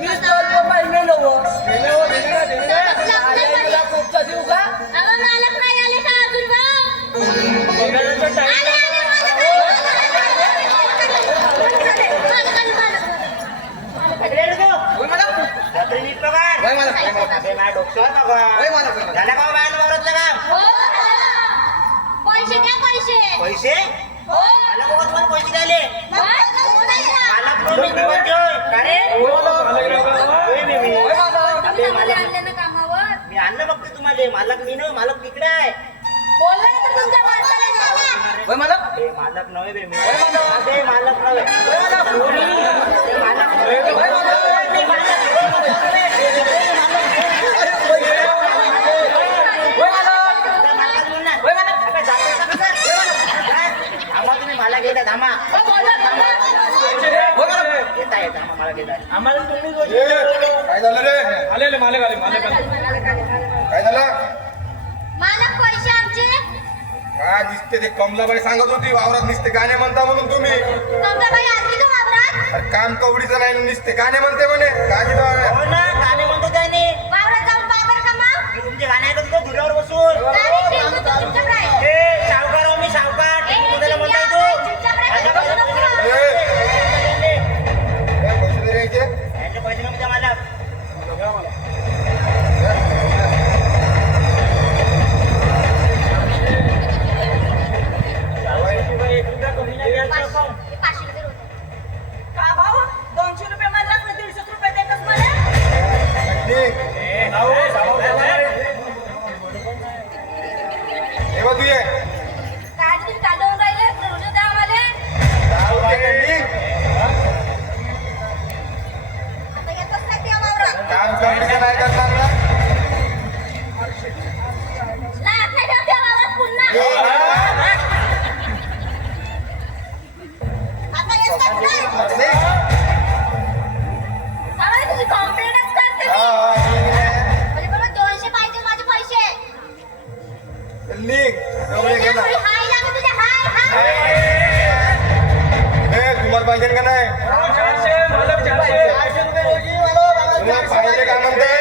मी तो पाहिजे नव मला खूपचा देऊ का मालक नाही आले का अजून पैसे द्या पैसे पैसे मला बघा तुम्हाला पैसे द्याले मी आणलं फक्त तुम्हाला मालक मी न मालक तिकडे आहे मालक नव्हे बे मी मालक नव्हे तुम्ही मला घेता धामा येता येता मला घेता आम्हाला तुम्ही काय झालं रे आलेले मालक आले मालक आले काय झालं मालक पैसे आमचे काय दिसते ते कमलाबाई सांगत होती वावरात निसते गाणे म्हणता म्हणून तुम्ही कमलाबाई आली का वावरात अरे काम कवडीचं नाही निसते गाणे म्हणते म्हणे काय हो ना गाणे म्हणतो त्याने वावरात जाऊन बाबर का मग मी तुमचे गाणे ऐकत होतो घुऱ्यावर बसून हे सावकार हो मी सावकार त्याला म्हणता येतो यांचे पैसे नव्हते मालक का भाऊ 200 रुपये मला 150 रुपये देतस मला तू ये काय तुम्ही काढून राहिले रुजू द्या आम्हाला आता येतच नाही त्या वावरात काम कवडीचं नाही करणार ना लाख नाही द्या त्या वावरात पुन्हा आता येत नाही आम्हाला तुम्ही कॉम्प्लेंटच करते मी. म्हणजे बाबा 200 पाहिजे माझे पैसे गेला हाय लागा तुझ्या हाय हाय तुम्हाला पाहिजे का नाही मालक 400 पाहिजे का म्हणते